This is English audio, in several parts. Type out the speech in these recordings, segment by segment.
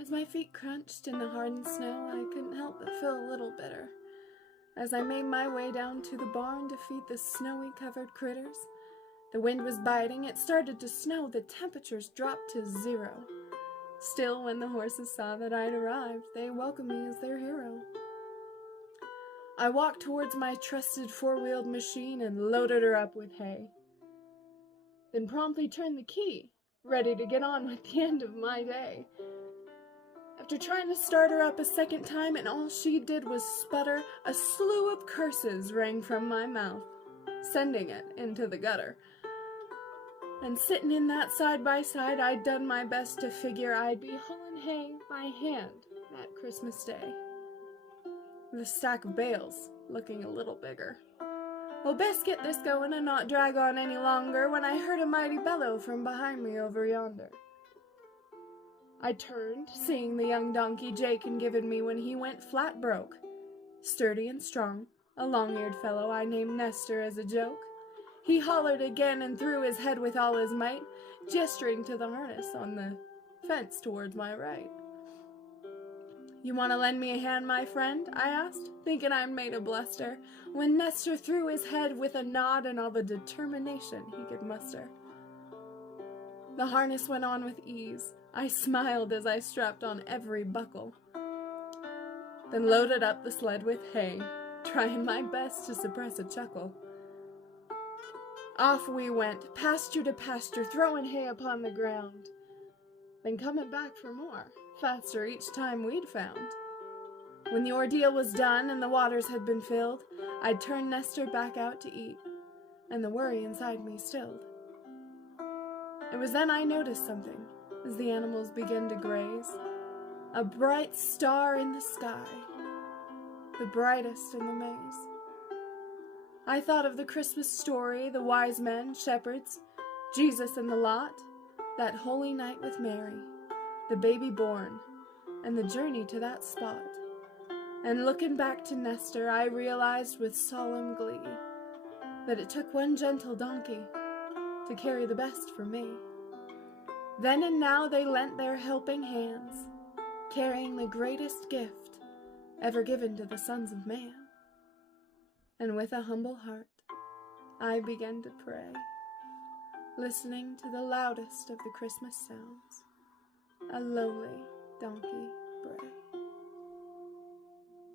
As my feet crunched in the hardened snow, I couldn't help but feel a little bitter. As I made my way down to the barn to feed the snowy-covered critters, the wind was biting, it started to snow, the temperatures dropped to 0. Still, when the horses saw that I'd arrived, they welcomed me as their hero. I walked towards my trusted four-wheeled machine and loaded her up with hay, then promptly turned the key, ready to get on with the end of my day. After trying to start her up a second time, and all she did was sputter, a slew of curses rang from my mouth, sending it into the gutter. And sitting in that side by side, I'd done my best to figure I'd be hauling hay by hand that Christmas Day. The stack of bales looking a little bigger. Well, best get this going and not drag on any longer when I heard a mighty bellow from behind me over yonder. I turned, seeing the young donkey Jake had given me when he went flat broke. Sturdy and strong, a long-eared fellow I named Nestor as a joke. He hollered again and threw his head with all his might, gesturing to the harness on the fence towards my right. "You want to lend me a hand, my friend?" I asked, thinking I'd made a bluster, when Nestor threw his head with a nod and all the determination he could muster. The harness went on with ease. I smiled as I strapped on every buckle, then loaded up the sled with hay, trying my best to suppress a chuckle. Off we went, pasture to pasture, throwing hay upon the ground, then coming back for more, faster each time we'd found. When the ordeal was done and the waters had been filled, I'd turn Nestor back out to eat, and the worry inside me stilled. It was then I noticed something as the animals began to graze. A bright star in the sky, the brightest in the maze. I thought of the Christmas story, the wise men, shepherds, Jesus and the lot, that holy night with Mary, the baby born, and the journey to that spot. And looking back to Nestor, I realized with solemn glee that it took one gentle donkey to carry the best for me. Then and now they lent their helping hands, carrying the greatest gift ever given to the sons of man. And with a humble heart, I began to pray, listening to the loudest of the Christmas sounds, a lowly donkey bray.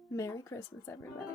Merry Christmas, everybody.